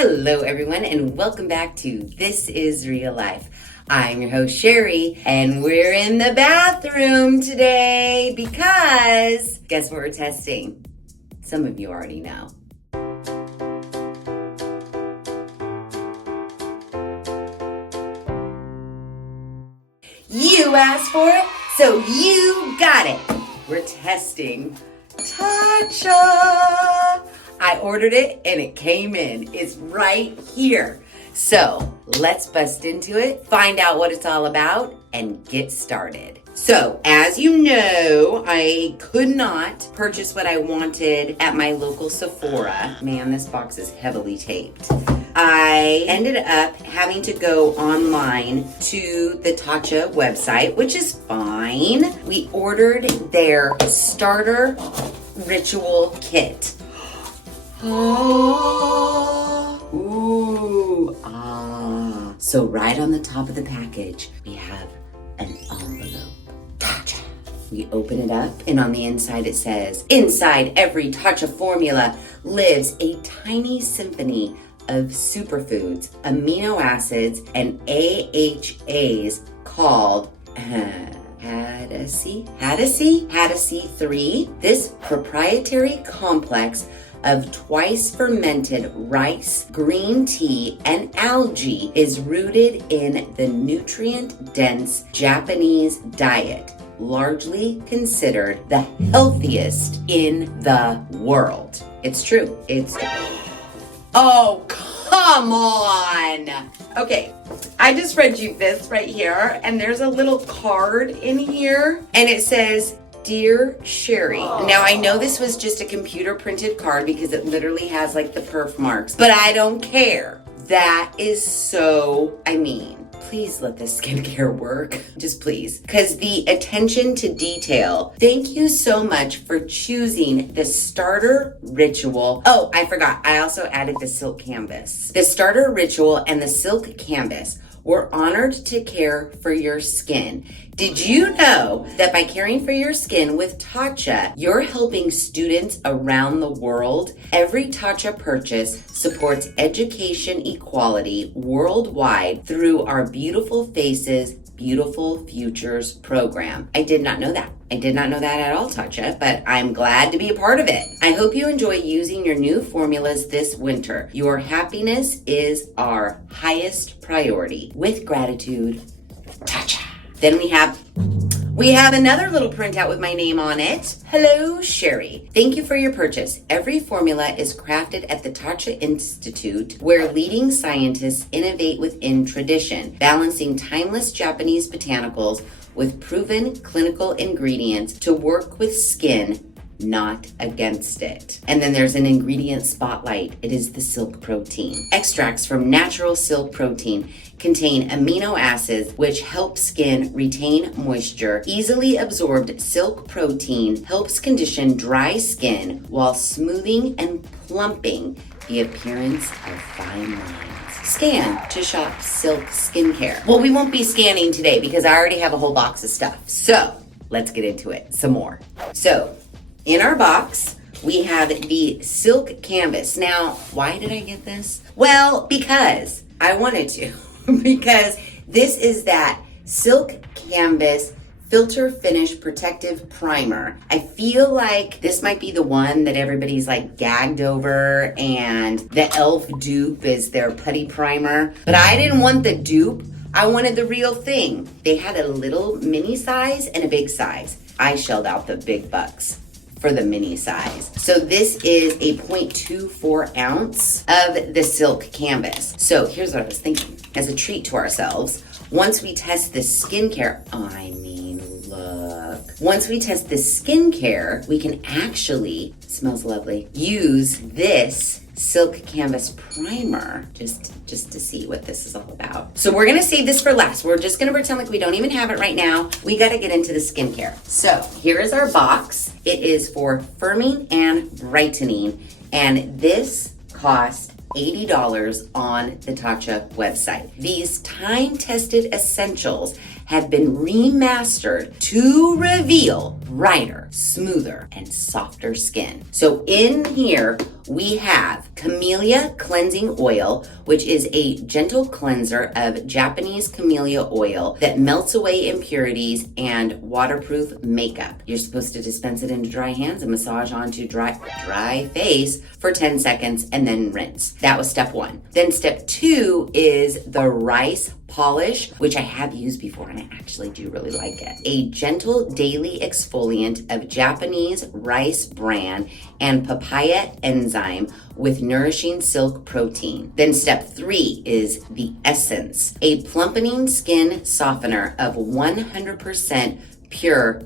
Hello everyone and welcome back to This Is Real Life. I'm your host Sheri and we're in the bathroom today because guess what we're testing? Some of you already know. You asked for it, so you got it. We're testing Tatcha. I ordered it and it came in. It's right here. So let's bust into it, find out what it's all about, and get started. So as you know, I could not purchase what I wanted at my local Sephora. Man, this box is heavily taped. I ended up having to go online to the Tatcha website, which is fine. We ordered their starter ritual kit. So right on the top of the package, we have an envelope. Tatcha. We open it up, and on the inside it says, inside every Tatcha formula lives a tiny symphony of superfoods, amino acids, and AHAs called Hadasi 3. This proprietary complex of twice fermented rice, green tea, and algae is rooted in the nutrient-dense Japanese diet, largely considered the healthiest in the world. It's true. Oh, come on. Okay, I just read you this right here, and there's a little card in here, and it says, Dear Sheri. Now I know this was just a computer printed card because it literally has like the perf marks, but I don't care. That is so, please let this skincare work. Just please. Because the attention to detail. Thank you so much for choosing the starter ritual. Oh, I forgot. I also added the silk canvas. The starter ritual and the silk canvas. We're honored to care for your skin. Did you know that by caring for your skin with Tatcha, you're helping students around the world? Every Tatcha purchase supports education equality worldwide through our Beautiful Faces, Beautiful Futures program. I did not know that. I did not know that at all, Tatcha, but I'm glad to be a part of it. I hope you enjoy using your new formulas this winter. Your happiness is our highest priority. With gratitude, Tatcha. Then we have another little printout with my name on it. Hello, Sheri. Thank you for your purchase. Every formula is crafted at the Tatcha Institute, where leading scientists innovate within tradition, balancing timeless Japanese botanicals with proven clinical ingredients to work with skin, not against it. And then there's an ingredient spotlight. It is the silk protein. Extracts from natural silk protein contain amino acids which help skin retain moisture. Easily absorbed silk protein helps condition dry skin while smoothing and plumping the appearance of fine lines. Scan to shop silk skincare. Well, we won't be scanning today because I already have a whole box of stuff. So let's get into it some more. So in our box, we have the silk canvas. Now, why did I get this? Well, because I wanted to. Because this is that silk canvas filter finish protective primer. I feel like this might be the one that everybody's like gagged over, and the e.l.f. dupe is their putty primer. But I didn't want the dupe. I wanted the real thing. They had a little mini size and a big size. I shelled out the big bucks for the mini size. So this is a 0.24 ounce of the silk canvas. So here's what I was thinking. As a treat to ourselves, once we test the skincare, once we test the skincare, we can actually, smells lovely, use this silk canvas primer just to see what this is all about. So we're gonna save this for last. We're just gonna pretend like we don't even have it right now. We gotta get into the skincare. So here is our box. It is for firming and brightening, and this costs $80 on the Tatcha website. These time-tested essentials have been remastered to reveal brighter, smoother, and softer skin. So in here, we have Camellia Cleansing Oil, which is a gentle cleanser of Japanese camellia oil that melts away impurities and waterproof makeup. You're supposed to dispense it into dry hands and massage onto dry face for 10 seconds and then rinse. That was step 1. Then step 2 is the rice polish, which I have used before and I actually do really like it. A gentle daily exfoliant of Japanese rice bran and papaya enzyme with nourishing silk protein. Then step 3 is the essence, a plumpening skin softener of 100% pure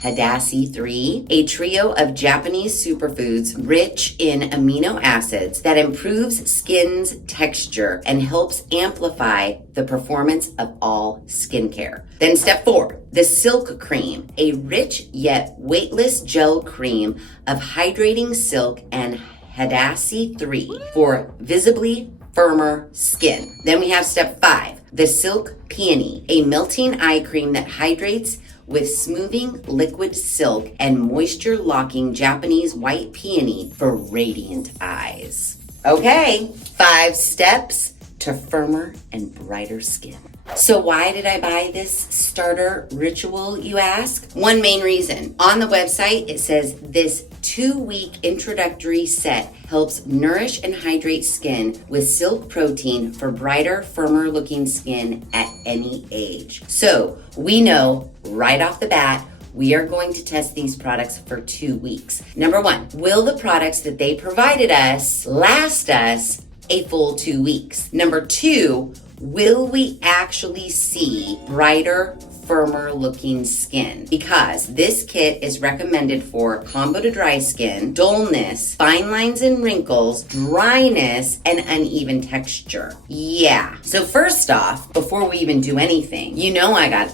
Hadassah 3, a trio of Japanese superfoods rich in amino acids that improves skin's texture and helps amplify the performance of all skincare. Then step 4, the Silk Cream, a rich yet weightless gel cream of hydrating silk and Hadassah 3 for visibly firmer skin. Then we have step 5, the Silk Peony, a melting eye cream that hydrates with smoothing liquid silk and moisture locking Japanese white peony for radiant eyes. Okay, 5 steps to firmer and brighter skin. So why did I buy this starter ritual, you ask? One main reason. On the website, it says this 2-week introductory set helps nourish and hydrate skin with silk protein for brighter, firmer looking skin at any age. So we know right off the bat, we are going to test these products for 2 weeks. Number 1, will the products that they provided us last us a full 2 weeks? Number 2, will we actually see brighter, firmer looking skin? Because this kit is recommended for combo to dry skin, dullness, fine lines and wrinkles, dryness, and uneven texture. Yeah. So first off, before we even do anything, you know I got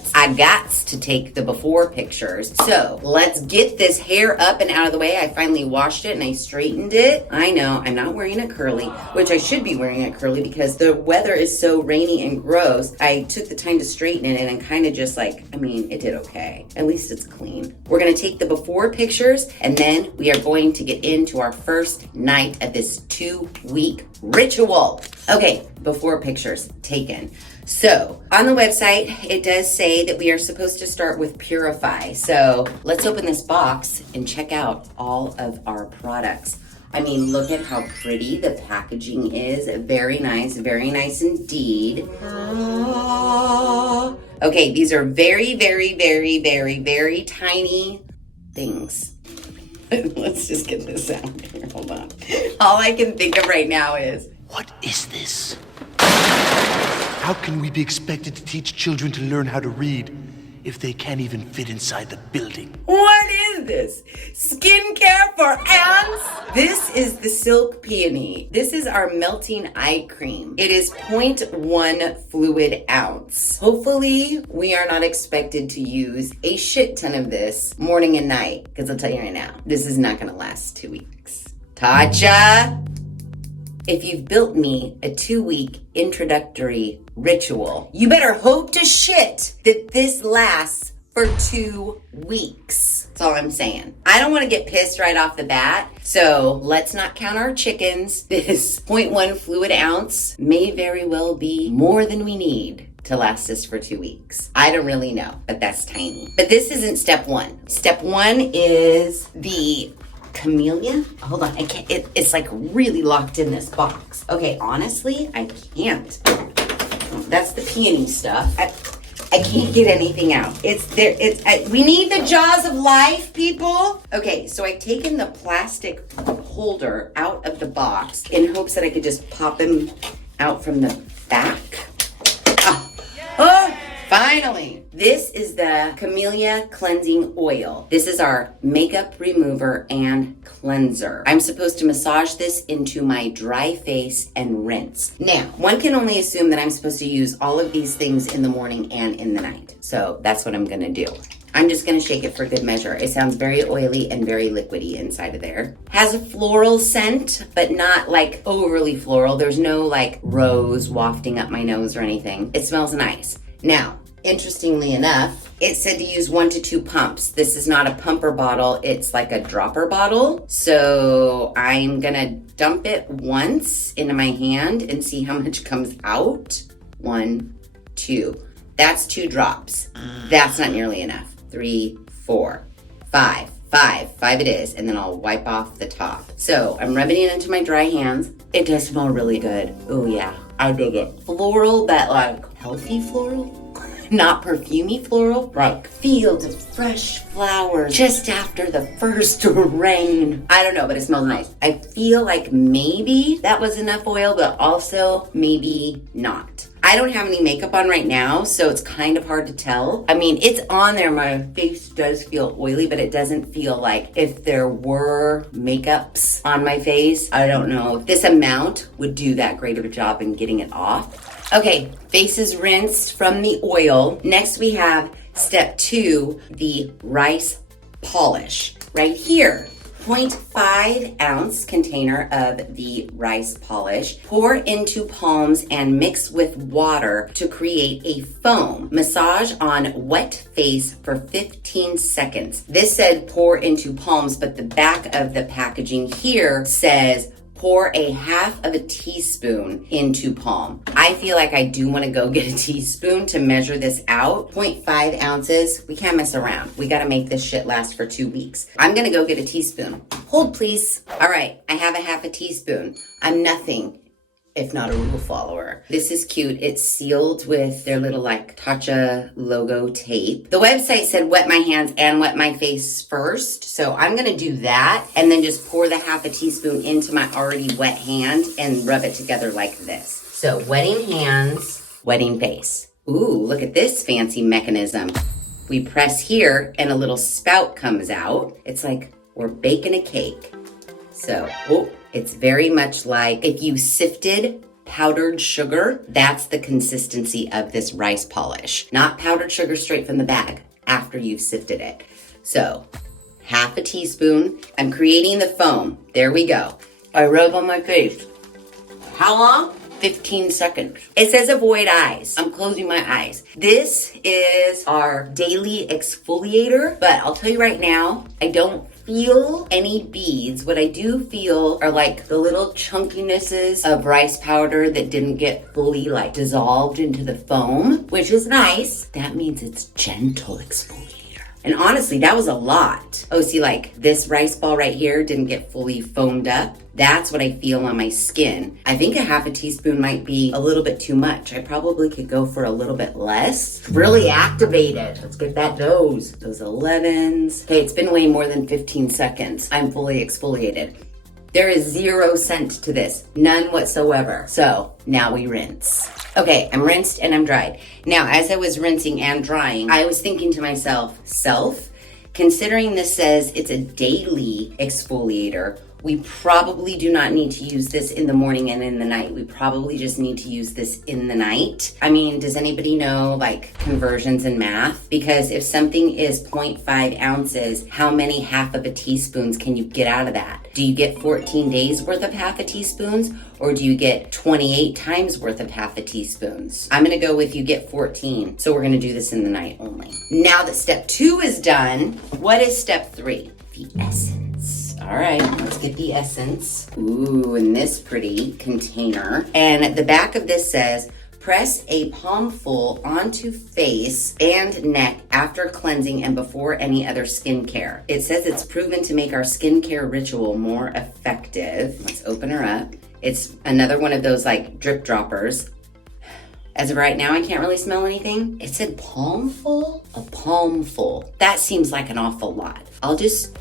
to take the before pictures. So let's get this hair up and out of the way. I finally washed it and I straightened it. I know I'm not wearing it curly, which I should be wearing it curly because the weather is so rainy and gross. I took the time to straighten it and I'm kind of just it did okay. At least it's clean. We're gonna take the before pictures and then we are going to get into our first night of this 2-week ritual. Okay, before pictures taken. So on the website, it does say that we are supposed to start with Purify. So let's open this box and check out all of our products. I mean, look at how pretty the packaging is. Very nice indeed. Okay, these are very, very, very, very, very tiny things. Let's just get this out here. Hold on. All I can think of right now is, what is this? How can we be expected to teach children to learn how to read if they can't even fit inside the building? what is this? Skincare for ants? This is the Silk Peony. This is our melting eye cream. It is 0.1 fluid ounce. Hopefully, we are not expected to use a shit ton of this morning and night, because I'll tell you right now, this is not gonna last 2 weeks. Tatcha! If you've built me a 2-week introductory ritual, you better hope to shit that this lasts for 2 weeks. That's all I'm saying. I don't want to get pissed right off the bat, so let's not count our chickens. This 0.1 fluid ounce may very well be more than we need to last us for 2 weeks. I don't really know, but that's tiny. But this isn't step one. Step one is the Camellia? Hold on, I can't, it's like really locked in this box. Okay, honestly, I can't. That's the peony stuff. I can't get anything out. It's there, we need the jaws of life, people. Okay, so I've taken the plastic holder out of the box in hopes that I could just pop him out from the back. Oh, finally. This is the Camellia Cleansing Oil. This is our makeup remover and cleanser. I'm supposed to massage this into my dry face and rinse. Now, one can only assume that I'm supposed to use all of these things in the morning and in the night. So that's what I'm gonna do. I'm just gonna shake it for good measure. It sounds very oily and very liquidy inside of there. Has a floral scent, but not like overly floral. There's no like rose wafting up my nose or anything. It smells nice. Now, interestingly enough, it said to use 1 to 2 pumps. This is not a pumper bottle, it's like a dropper bottle. So I'm gonna dump it once into my hand and see how much comes out. 1, 2. That's 2 drops. That's not nearly enough. 3, 4, 5. 5 it is, and then I'll wipe off the top. So I'm rubbing it into my dry hands. It does smell really good. Oh yeah, I dig it. Floral, but like healthy floral? Not perfumey floral, like fields of fresh flowers just after the first rain. I don't know, but it smells nice. I feel like maybe that was enough oil, but also maybe not. I don't have any makeup on right now, so it's kind of hard to tell. I mean, it's on there. My face does feel oily, but it doesn't feel like if there were makeups on my face. I don't know if this amount would do that great of a job in getting it off. Okay, face is rinsed from the oil. Next we have step 2, the rice polish. Right here, 0.5 ounce container of the rice polish. Pour into palms and mix with water to create a foam. Massage on wet face for 15 seconds. This said pour into palms, but the back of the packaging here says pour a half of a teaspoon into palm. I feel like I do want to go get a teaspoon to measure this out. 0.5 ounces. We can't mess around. We got to make this shit last for 2 weeks. I'm going to go get a teaspoon. Hold, please. All right. I have a half a teaspoon. I'm nothing if not a rule follower. This is cute. It's sealed with their little like Tatcha logo tape. The website said wet my hands and wet my face first. So I'm gonna do that and then just pour the half a teaspoon into my already wet hand and rub it together like this. So wetting hands, wetting face. Ooh, look at this fancy mechanism. We press here and a little spout comes out. It's like we're baking a cake. So, it's very much like if you sifted powdered sugar, that's the consistency of this rice polish. Not powdered sugar straight from the bag after you've sifted it. So, half a teaspoon. I'm creating the foam. There we go. I rub on my face. How long? 15 seconds. It says avoid eyes. I'm closing my eyes. This is our daily exfoliator, but I'll tell you right now, I don't feel any beads. What I do feel are like the little chunkinesses of rice powder that didn't get fully like dissolved into the foam, which is nice. That means it's gentle exfoliator. And honestly, that was a lot. Oh, see, like this rice ball right here didn't get fully foamed up. That's what I feel on my skin. I think a half a teaspoon might be a little bit too much. I probably could go for a little bit less. Really activated. Let's get that nose. Those 11s. Okay, it's been way more than 15 seconds. I'm fully exfoliated. There is 0 scent to this. None whatsoever. So now we rinse. Okay, I'm rinsed and I'm dried. Now, as I was rinsing and drying, I was thinking to myself, considering this says it's a daily exfoliator, we probably do not need to use this in the morning and in the night. We probably just need to use this in the night. I mean, does anybody know like conversions and math? Because if something is 0.5 ounces, how many half of a teaspoons can you get out of that? Do you get 14 days worth of half a teaspoons? Or do you get 28 times worth of half a teaspoons? I'm gonna go with you get 14. So we're gonna do this in the night only. Now that step 2 is done, what is step 3? The essence. All right, let's get the essence. Ooh, in this pretty container. And the back of this says, press a palmful onto face and neck after cleansing and before any other skincare. It says it's proven to make our skincare ritual more effective. Let's open her up. It's another one of those like drip droppers. As of right now, I can't really smell anything. It said palmful? A palmful. That seems like an awful lot. I'll just,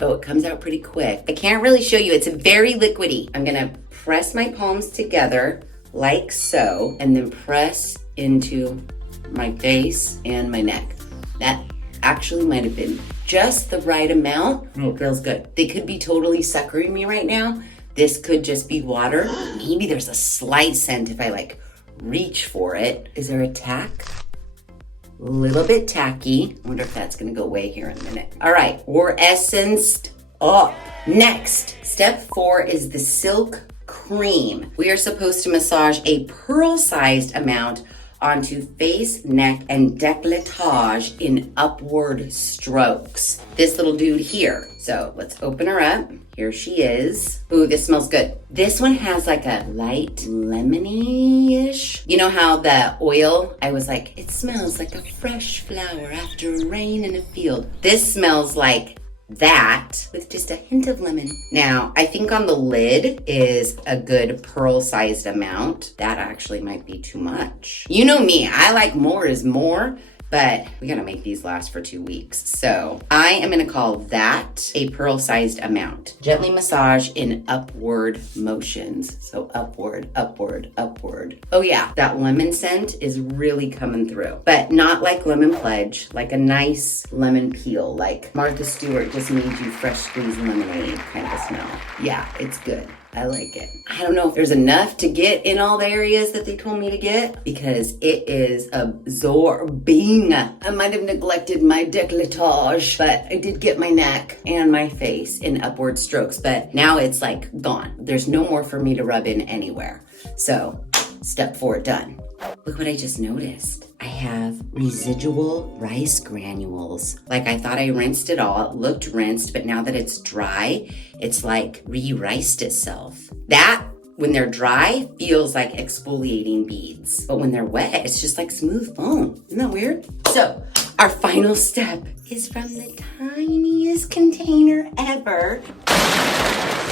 oh, it comes out pretty quick. I can't really show you. It's very liquidy. I'm gonna press my palms together like so, and then press into my face and my neck. That actually might have been just the right amount. Oh, it feels good. They could be totally suckering me right now. This could just be water. Maybe there's a slight scent if I like reach for it. Is there a tack? A little bit tacky. I wonder if that's gonna go away here in a minute. All right, we're essenced up. Next, step 4 is the silk cream. We are supposed to massage a pearl-sized amount onto face, neck, and décolletage in upward strokes. This little dude here. So let's open her up. Here she is. Ooh, this smells good. This one has like a light lemony-ish. You know how the oil, I was like, it smells like a fresh flower after rain in a field. This smells like that with just a hint of lemon. Now, I think on the lid is a good pearl-sized amount. That actually might be too much. You know me, I like more is more, but we gotta make these last for 2 weeks. So I am gonna call that a pearl-sized amount. Gently massage in upward motions. So upward, upward, upward. Oh yeah, that lemon scent is really coming through, but not like lemon pledge, like a nice lemon peel, like Martha Stewart just made you fresh squeezed lemonade kind of smell. Yeah, it's good. I like it. I don't know if there's enough to get in all the areas that they told me to get because it is absorbing. I might have neglected my décolletage, but I did get my neck and my face in upward strokes, but now it's like gone. There's no more for me to rub in anywhere. So step 4 done. Look what I just noticed. I have residual rice granules. Like I thought I rinsed it all. It looked rinsed, but now that it's dry, it's like re-riced itself. That, when they're dry, feels like exfoliating beads. But when they're wet, it's just like smooth foam. Isn't that weird? So our final step is from the tiniest container ever.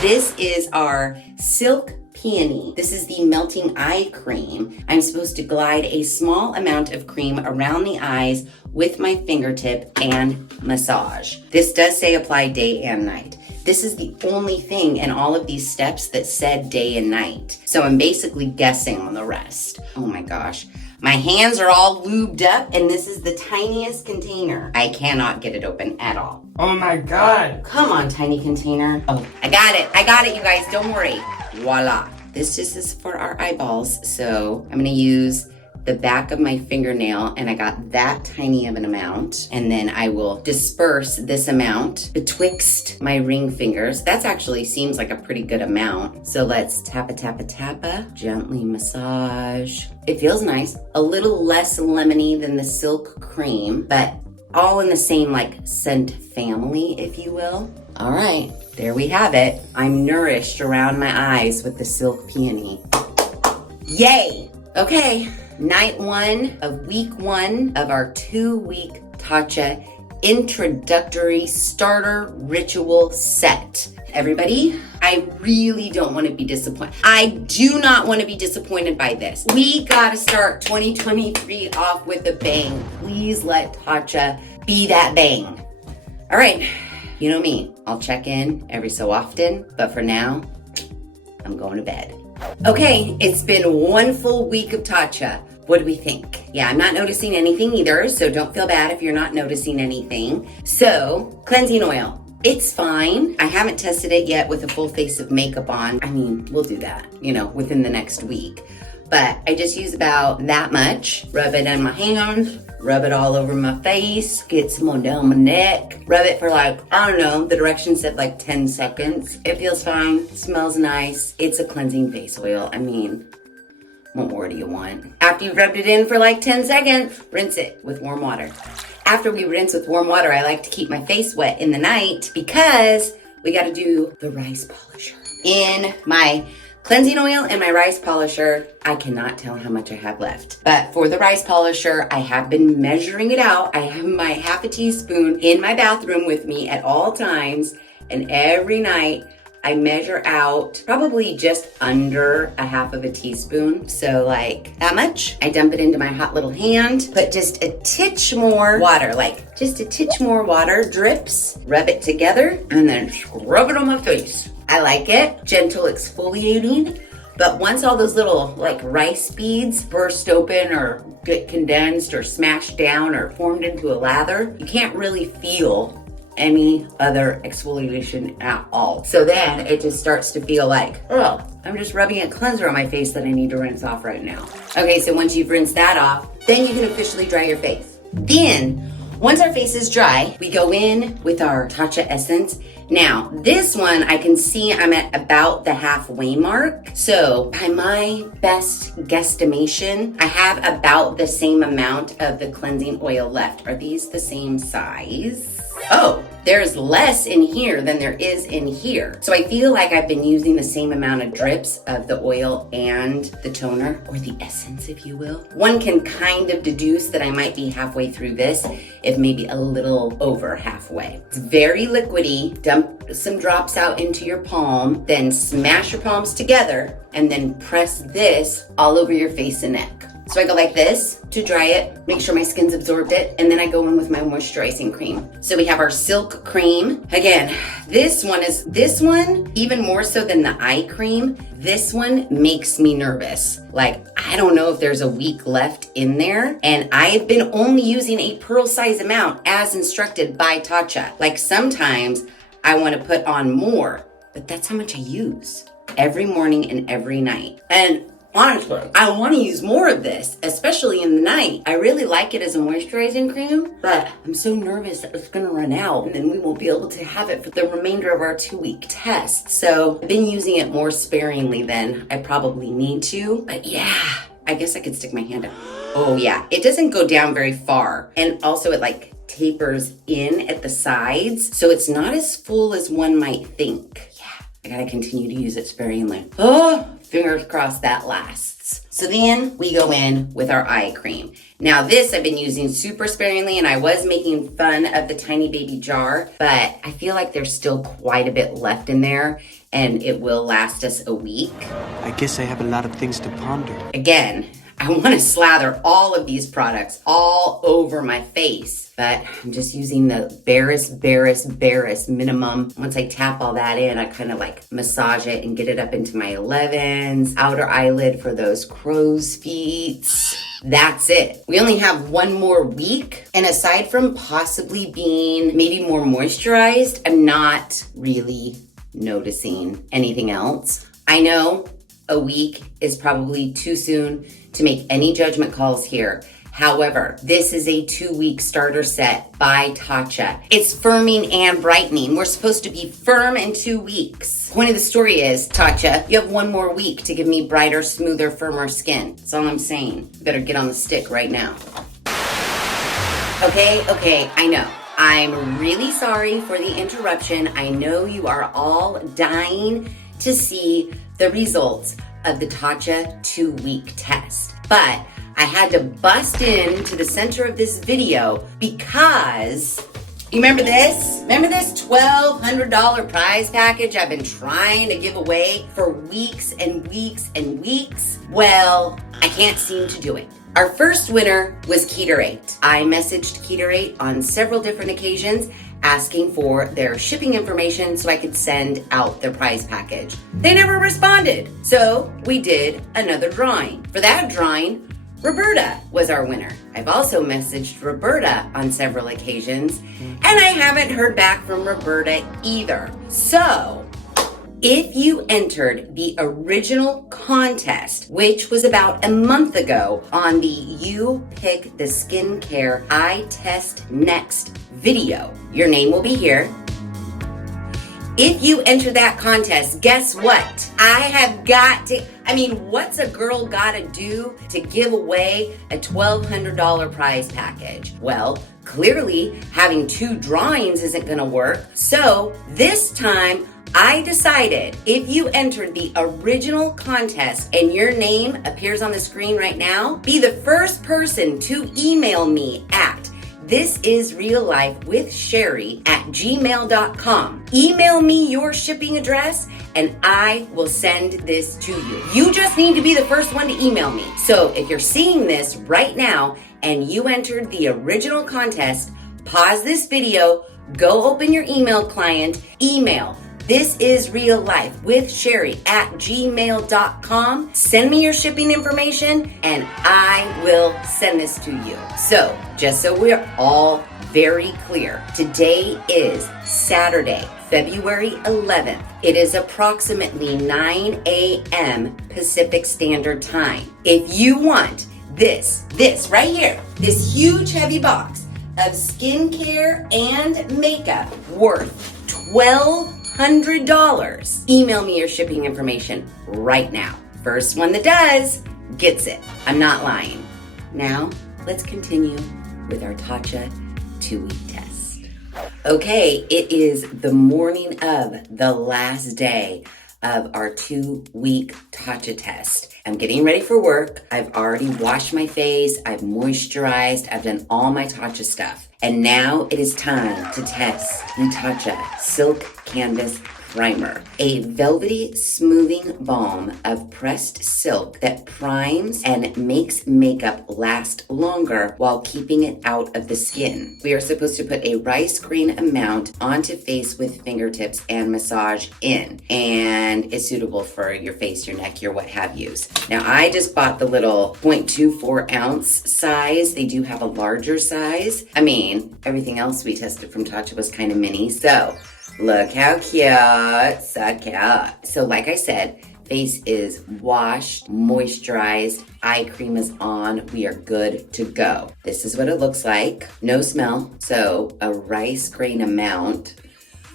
This is our Silk Peony. This is the melting eye cream. I'm supposed to glide a small amount of cream around the eyes with my fingertip and massage. This does say apply day and night. This is the only thing in all of these steps that said day and night. So I'm basically guessing on the rest. Oh my gosh. My hands are all lubed up and this is the tiniest container. I cannot get it open at all. Oh my God. Come on, tiny container. Oh, I got it, you guys, don't worry. Voila. This just is for our eyeballs. So I'm gonna use the back of my fingernail and I got that tiny of an amount. And then I will disperse this amount betwixt my ring fingers. That actually seems like a pretty good amount. So let's tappa, tappa, tappa, gently massage. It feels nice. A little less lemony than the silk cream, but all in the same like scent family, if you will. All right, there we have it. I'm nourished around my eyes with the Silk Peony. Yay! Okay, night 1 of week 1 of our 2-week Tatcha introductory starter ritual set. Everybody, I really don't want to be disappointed. I do not want to be disappointed by this. We gotta start 2023 off with a bang. Please let Tatcha be that bang. All right. You know me, I'll check in every so often, but for now, I'm going to bed. Okay, it's been 1 full week of Tatcha. What do we think? Yeah, I'm not noticing anything either, so don't feel bad if you're not noticing anything. So, cleansing oil. It's fine. I haven't tested it yet with a full face of makeup on. I mean, we'll do that, within the next week. But I just use about that much. Rub it in my hands. Rub it all over my face, get some on down my neck. Rub it for I don't know, the directions said 10 seconds. It feels fine, smells nice. It's a cleansing face oil. I mean, what more do you want? After you've rubbed it in for 10 seconds, rinse it with warm water. After we rinse with warm water, I like to keep my face wet in the night because we gotta do the rice polisher. In my cleansing oil and my rice polisher, I cannot tell how much I have left. But for the rice polisher, I have been measuring it out. I have my ½ teaspoon in my bathroom with me at all times. And every night I measure out probably just under ½ teaspoon. So that much. I dump it into my hot little hand, put just a titch more water, just a titch more water, drips, rub it together, and then rub it on my face. I like it, gentle exfoliating, but once all those little rice beads burst open or get condensed or smashed down or formed into a lather, you can't really feel any other exfoliation at all. So then it just starts to feel oh, I'm just rubbing a cleanser on my face that I need to rinse off right now. Okay, so once you've rinsed that off, then you can officially dry your face. Then, Once our face is dry, we go in with our Tatcha essence. Now, this one, I can see I'm at about the halfway mark. So by my best guesstimation, I have about the same amount of the cleansing oil left. Are these the same size? Oh, there's less in here than there is in here. So I feel like I've been using the same amount of drips of the oil and the toner, or the essence, if you will. One can kind of deduce that I might be halfway through this, if maybe a little over halfway. It's very liquidy. Dump some drops out into your palm, then smash your palms together, and then press this all over your face and neck. So I go like this to dry it, make sure my skin's absorbed it, and then I go in with my moisturizing cream. So we have our silk cream. Again, this one, even more so than the eye cream, this one makes me nervous. Like, I don't know if there's a week left in there, and I've been only using a pearl size amount as instructed by Tatcha. Like, sometimes I want to put on more, but that's how much I use every morning and every night. And honestly, I want to use more of this, especially in the night. I really like it as a moisturizing cream, but I'm so nervous that it's going to run out and then we won't be able to have it for the remainder of our 2-week test. So I've been using it more sparingly than I probably need to. But yeah, I guess I could stick my hand up. Oh yeah, it doesn't go down very far. And also it like tapers in at the sides. So it's not as full as one might think. Yeah, I gotta continue to use it sparingly. Oh, fingers crossed that lasts. So then we go in with our eye cream. Now this I've been using super sparingly, and I was making fun of the tiny baby jar, but I feel like there's still quite a bit left in there and it will last us a week. I guess I have a lot of things to ponder. Again, I want to slather all of these products all over my face, but I'm just using the barest minimum. Once I tap all that in, I kind of like massage it and get it up into my 11s, outer eyelid for those crow's feet. That's it. We only have one more week, and aside from possibly being maybe more moisturized, I'm not really noticing anything else. I know a week is probably too soon to make any judgment calls here. However, this is a 2-week starter set by Tatcha. It's firming and brightening. We're supposed to be firm in 2 weeks. Point of the story is, Tatcha, you have one more week to give me brighter, smoother, firmer skin. That's all I'm saying. You better get on the stick right now. Okay, I know. I'm really sorry for the interruption. I know you are all dying to see the results of the Tatcha 2-week test. But I had to bust into the center of this video because, you remember this? Remember this $1,200 prize package I've been trying to give away for weeks and weeks and weeks? Well, I can't seem to do it. Our first winner was Keterate. I messaged Keterate on several different occasions asking for their shipping information so I could send out their prize package. They never responded, so we did another drawing. For that drawing, Roberta was our winner. I've also messaged Roberta on several occasions, and I haven't heard back from Roberta either. So, if you entered the original contest, which was about a month ago, on the You Pick the Skincare Eye Test Next video, your name will be here. If you enter that contest, guess what? I have got to, what's a girl gotta do to give away a $1,200 prize package? Well, clearly having 2 drawings isn't gonna work. So this time, I decided if you entered the original contest and your name appears on the screen right now, be the first person to email me at thisisreallifewithsheri@gmail.com. Email me your shipping address and I will send this to you. You just need to be the first one to email me. So if you're seeing this right now and you entered the original contest, pause this video, go open your email client, email thisisreallifewithsheri@gmail.com. Send me your shipping information and I will send this to you. So, just so we're all very clear, today is Saturday, February 11th. It is approximately 9 a.m. Pacific Standard Time. If you want this right here, this huge heavy box of skincare and makeup worth $1,200. Email me your shipping information right now. First one that does gets it. I'm not lying. Now, let's continue with our Tatcha 2-week test. Okay, it is the morning of the last day of our 2-week Tatcha test. I'm getting ready for work. I've already washed my face. I've moisturized. I've done all my Tatcha stuff. And now it is time to test the Tatcha Silk Canvas Primer, a velvety smoothing balm of pressed silk that primes and makes makeup last longer while keeping it out of the skin. We are supposed to put a rice grain amount onto face with fingertips and massage in, and it's suitable for your face, your neck, your what have yous. Now I just bought the little 0.24 ounce size. They do have a larger size. I mean, everything else we tested from Tatcha was kind of mini, so look how cute, so cute. So like I said, face is washed, moisturized, eye cream is on, we are good to go. This is what it looks like. No smell, so a rice grain amount.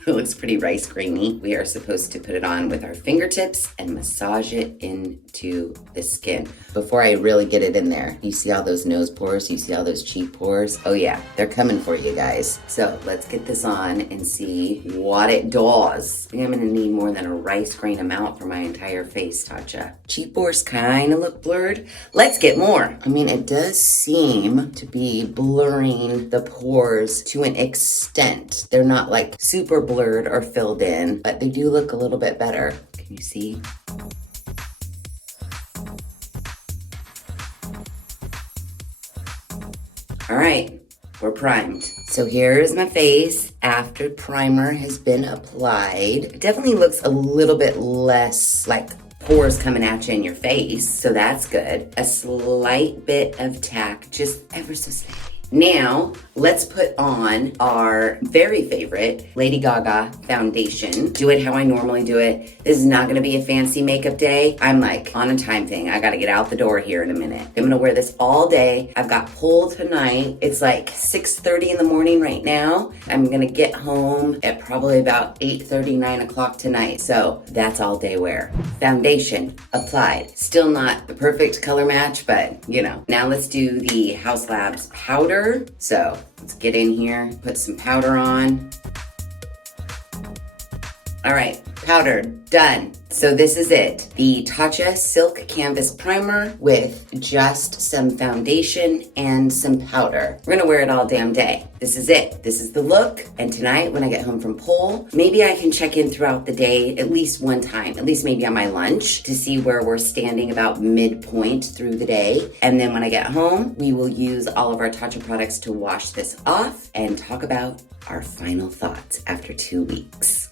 It looks pretty rice grainy. We are supposed to put it on with our fingertips and massage it into the skin. Before I really get it in there, you see all those nose pores? You see all those cheek pores? Oh yeah, they're coming for you guys. So let's get this on and see what it does. I think I'm gonna need more than a rice grain amount for my entire face, Tatcha. Cheek pores kind of look blurred. Let's get more. I mean, it does seem to be blurring the pores to an extent. They're not like super blurred or filled in, but they do look a little bit better. Can you see? All right, we're primed. So here's my face after primer has been applied. It definitely looks a little bit less like pores coming at you in your face, so that's good. A slight bit of tack, just ever so slightly. Now, let's put on our very favorite Lady Gaga foundation. Do it how I normally do it. This is not gonna be a fancy makeup day. I'm like on a time thing. I gotta get out the door here in a minute. I'm gonna wear this all day. I've got pool tonight. It's like 6:30 in the morning right now. I'm gonna get home at probably about 8:30, 9 o'clock tonight. So that's all day wear. Foundation applied. Still not the perfect color match, but you know. Now let's do the Haus Labs powder. So let's get in here, put some powder on. All right, powder, done. So this is it. The Tatcha Silk Canvas Primer with just some foundation and some powder. We're gonna wear it all damn day. This is it. This is the look. And tonight when I get home from pole, maybe I can check in throughout the day at least one time, at least maybe on my lunch, to see where we're standing about midpoint through the day. And then when I get home, we will use all of our Tatcha products to wash this off and talk about our final thoughts after 2 weeks.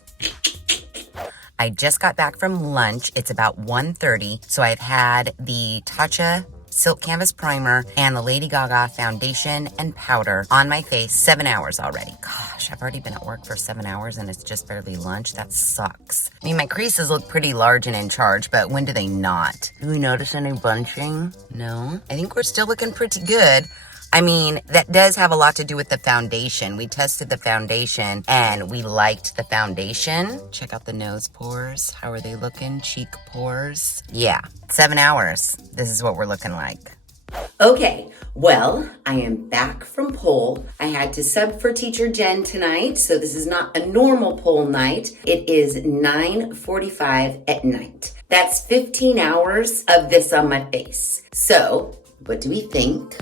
I just got back from lunch. It's about 1:30. So I've had the Tatcha Silk Canvas Primer and the Lady Gaga foundation and powder on my face 7 hours already. Gosh, I've already been at work for 7 hours and it's just barely lunch. That sucks. I mean, my creases look pretty large and in charge, but when do they not? Do we notice any bunching? No? I think we're still looking pretty good. I mean, that does have a lot to do with the foundation. We tested the foundation and we liked the foundation. Check out the nose pores. How are they looking? Cheek pores. Yeah, 7 hours. This is what we're looking like. Okay, well, I am back from pole. I had to sub for teacher Jen tonight, so this is not a normal pole night. It is 9:45 at night. That's 15 hours of this on my face. So, what do we think?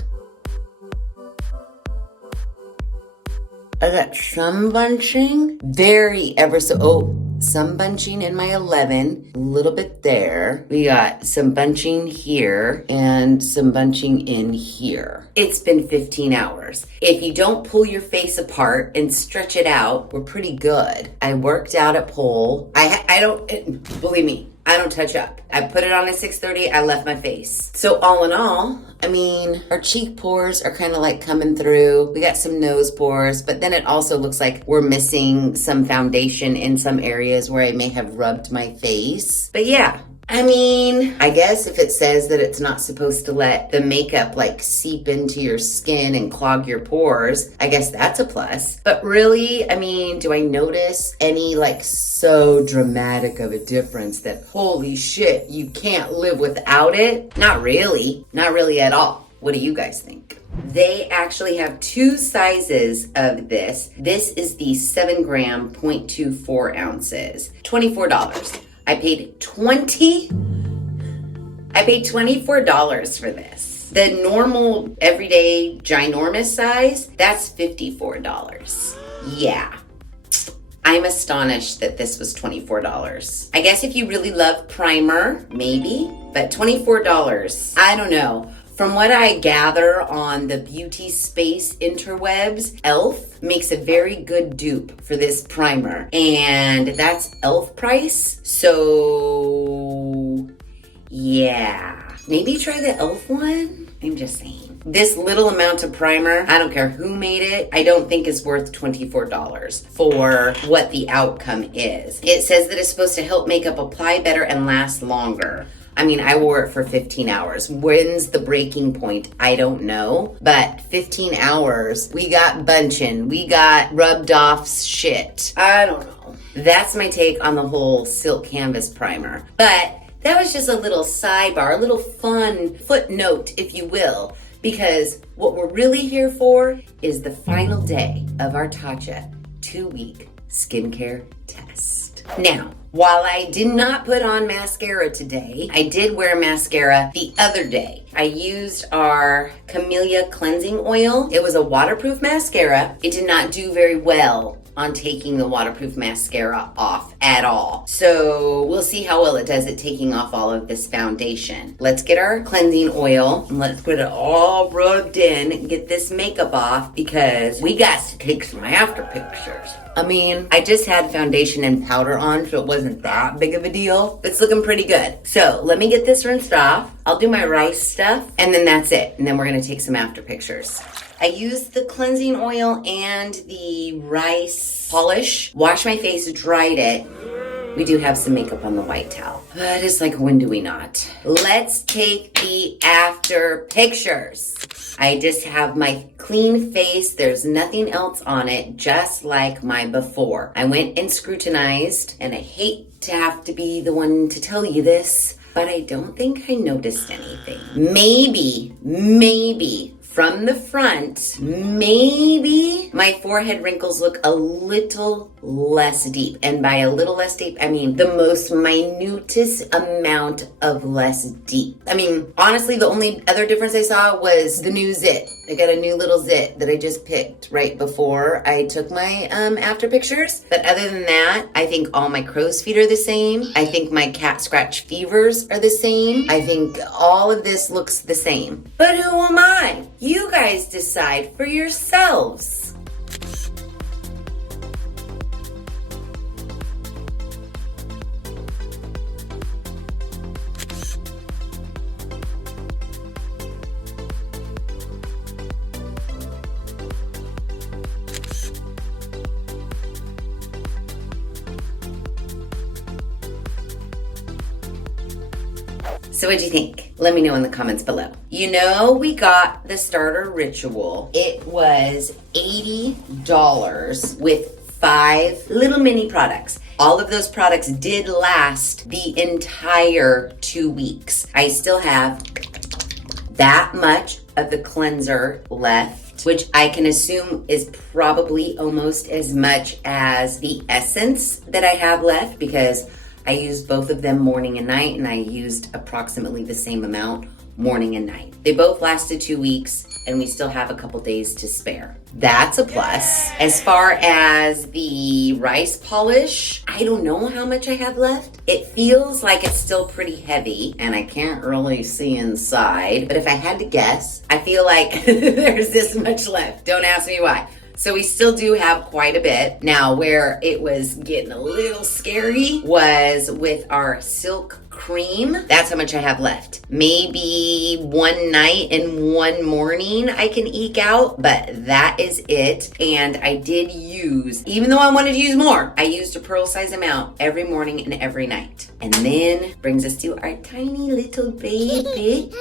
I got some bunching, some bunching in my 11, a little bit there. We got some bunching here and some bunching in here. It's been 15 hours. If you don't pull your face apart and stretch it out, we're pretty good. I worked out at pole. Believe me, I don't touch up. I put it on at 6:30, I left my face. So all in all, I mean, our cheek pores are kind of like coming through. We got some nose pores, but then it also looks like we're missing some foundation in some areas where I may have rubbed my face. But yeah, I mean, I guess if it says that it's not supposed to let the makeup like seep into your skin and clog your pores, I guess that's a plus. But really, I mean, do I notice any like so dramatic of a difference that holy shit, you can't live without it? Not really. Not really at all. What do you guys think? They actually have two sizes of this. This is the 7 gram, 0.24 ounces, $24. I paid $24 for this. The normal, everyday, ginormous size, that's $54. Yeah. I'm astonished that this was $24. I guess if you really love primer, maybe, but $24, I don't know. From what I gather on the beauty space interwebs, e.l.f. makes a very good dupe for this primer. And that's e.l.f. price. So, yeah. Maybe try the e.l.f. one? I'm just saying. This little amount of primer, I don't care who made it, I don't think is worth $24 for what the outcome is. It says that it's supposed to help makeup apply better and last longer. I mean, I wore it for 15 hours. When's the breaking point? I don't know. But 15 hours, we got bunching. We got rubbed off shit. I don't know. That's my take on the whole silk canvas primer. But that was just a little sidebar, a little fun footnote, if you will. Because what we're really here for is the final day of our Tatcha 2-week skincare test. Now, while I did not put on mascara today, I did wear mascara the other day. I used our Camellia cleansing oil. It was a waterproof mascara. It did not do very well on taking the waterproof mascara off at all. So we'll see how well it does at taking off all of this foundation. Let's get our cleansing oil and let's get it all rubbed in, get this makeup off because we got to take some after pictures. I mean, I just had foundation and powder on, so it wasn't that big of a deal. It's looking pretty good. So let me get this rinsed off. I'll do my rice stuff, and then that's it. And then we're gonna take some after pictures. I used the cleansing oil and the rice polish. Washed my face, dried it. We do have some makeup on the white towel. But it's like, when do we not? Let's take the after pictures. I just have my clean face. There's nothing else on it, just like my before. I went and scrutinized, and I hate to have to be the one to tell you this, but I don't think I noticed anything. Maybe from the front, maybe my forehead wrinkles look a little less deep. And by a little less deep, I mean the most minutest amount of less deep. I mean, honestly, the only other difference I saw was the new zit. I got a new little zit that I just picked right before I took my after pictures. But other than that, I think all my crow's feet are the same. I think my cat scratch fevers are the same. I think all of this looks the same. But who am I? You guys decide for yourselves. So what'd you think? Let me know in the comments below. You know, we got the starter ritual. It was $80 with 5 little mini products. All of those products did last the entire 2 weeks. I still have that much of the cleanser left, which I can assume is probably almost as much as the essence that I have left because I used both of them morning and night, and I used approximately the same amount morning and night. They both lasted 2 weeks, and we still have a couple days to spare. That's a plus. As far as the rice polish, I don't know how much I have left. It feels like it's still pretty heavy, and I can't really see inside. But if I had to guess, I feel like there's this much left. Don't ask me why. So we still do have quite a bit. Now, where it was getting a little scary was with our silk cream. That's how much I have left. Maybe one night and one morning I can eke out, but that is it. And I did use, even though I wanted to use more, I used a pearl size amount every morning and every night. And then brings us to our tiny little baby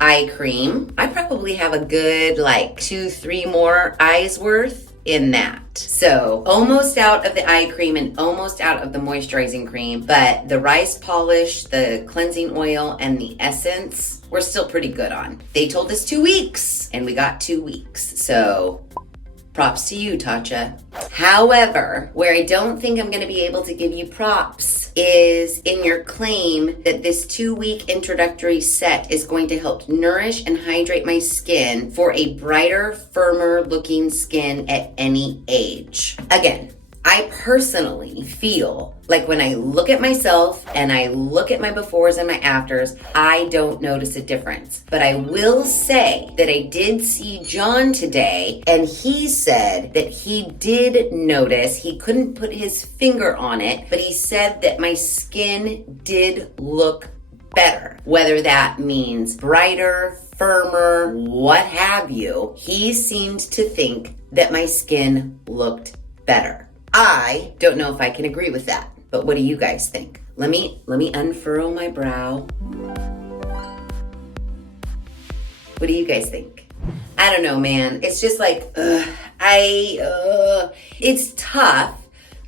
eye cream. I probably have a good like 2-3 more eyes worth in that. So almost out of the eye cream and almost out of the moisturizing cream, but the rice polish, the cleansing oil, and the essence we're still pretty good on. They told us 2 weeks and we got 2 weeks. So props to you, Tatcha. However, where I don't think I'm going to be able to give you props is in your claim that this 2-week introductory set is going to help nourish and hydrate my skin for a brighter, firmer looking skin at any age. Again, I personally feel like when I look at myself and I look at my befores and my afters, I don't notice a difference. But I will say that I did see John today, and he said that he did notice, he couldn't put his finger on it, but he said that my skin did look better. Whether that means brighter, firmer, what have you, he seemed to think that my skin looked better. I don't know if I can agree with that, but what do you guys think? Let me unfurrow my brow. What do you guys think? I don't know, man. It's just like, it's tough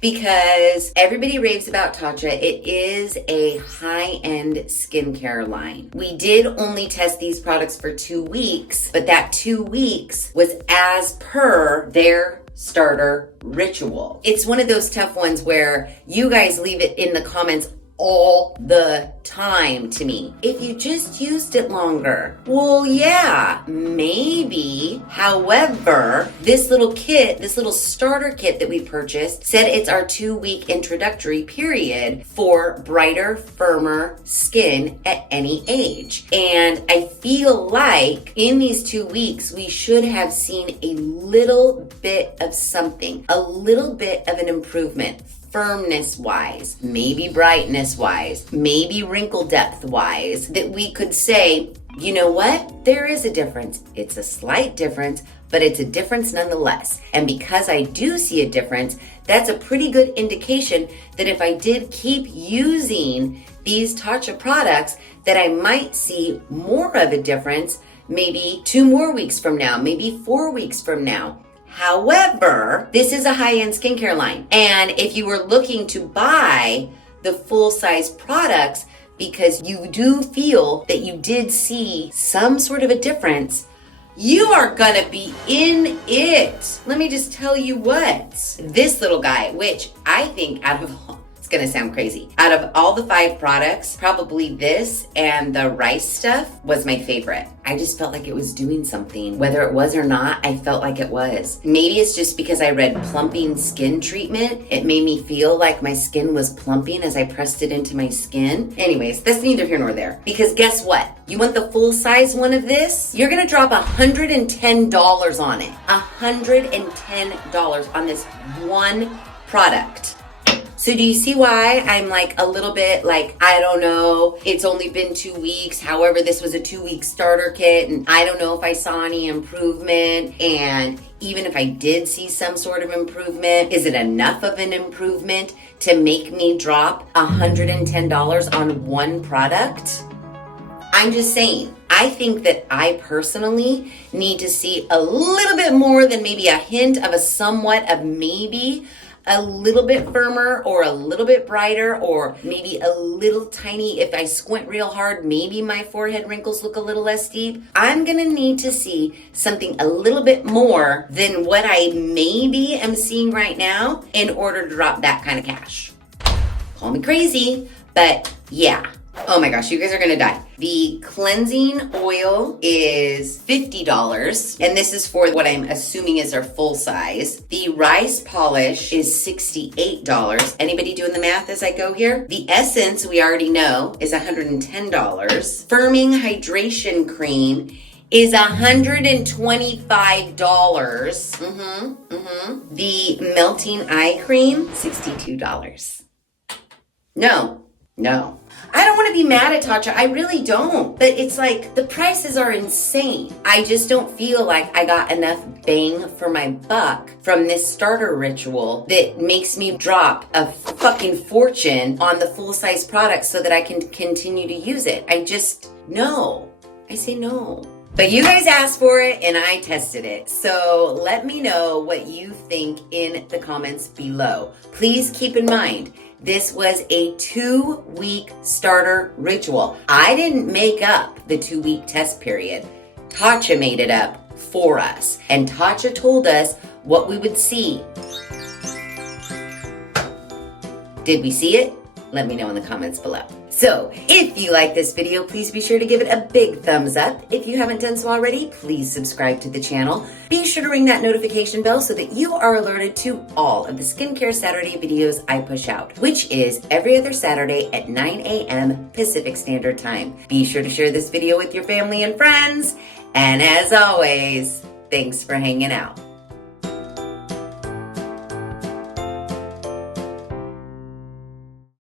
because everybody raves about Tatcha. It is a high-end skincare line. We did only test these products for 2 weeks, but that 2 weeks was as per their starter ritual. It's one of those tough ones where you guys leave it in the comments all the time to me. If you just used it longer, well, yeah, maybe. However, this little kit, this little starter kit that we purchased said it's our 2-week introductory period for brighter, firmer skin at any age. And I feel like in these 2 weeks, we should have seen a little bit of something, a little bit of an improvement. Firmness wise, maybe brightness wise, maybe wrinkle depth wise, that we could say, you know what? There is a difference. It's a slight difference, but it's a difference nonetheless. And because I do see a difference, that's a pretty good indication that if I did keep using these Tatcha products, that I might see more of a difference, maybe 2 more weeks from now, maybe 4 weeks from now. However, this is a high-end skincare line. And if you were looking to buy the full-size products because you do feel that you did see some sort of a difference, you are gonna be in it. Let me just tell you what. This little guy, which I think out of all, it's gonna sound crazy, out of all the 5 products, probably this and the rice stuff was my favorite. I just felt like it was doing something. Whether it was or not, I felt like it was. Maybe it's just because I read plumping skin treatment. It made me feel like my skin was plumping as I pressed it into my skin. Anyways, that's neither here nor there. Because guess what? You want the full size one of this? You're gonna drop $110 on it. $110 on this one product. So do you see why I'm like a little bit like, I don't know, it's only been 2 weeks. However, this was a 2-week starter kit and I don't know if I saw any improvement. And even if I did see some sort of improvement, is it enough of an improvement to make me drop $110 on one product? I'm just saying, I think that I personally need to see a little bit more than maybe a hint of a somewhat of maybe a little bit firmer or a little bit brighter or maybe a little tiny, if I squint real hard, maybe my forehead wrinkles look a little less deep. I'm gonna need to see something a little bit more than what I maybe am seeing right now in order to drop that kind of cash. Call me crazy, but yeah. Oh my gosh, you guys are gonna die. The cleansing oil is $50, and this is for what I'm assuming is our full size. The rice polish is $68. Anybody doing the math as I go here? The essence, we already know, is $110. Firming hydration cream is $125. The melting eye cream, $62. No. I don't want to be mad at Tatcha. I really don't. But it's like the prices are insane. I just don't feel like I got enough bang for my buck from this starter ritual that makes me drop a fucking fortune on the full-size product so that I can continue to use it. I say no. But you guys asked for it and I tested it. So let me know what you think in the comments below. Please keep in mind, this was a 2-week starter ritual. I didn't make up the 2-week test period. Tatcha made it up for us. And Tatcha told us what we would see. Did we see it? Let me know in the comments below. So, if you like this video, please be sure to give it a big thumbs up. If you haven't done so already, please subscribe to the channel. Be sure to ring that notification bell so that you are alerted to all of the Skincare Saturday videos I push out, which is every other Saturday at 9 a.m. Pacific Standard Time. Be sure to share this video with your family and friends. And as always, thanks for hanging out.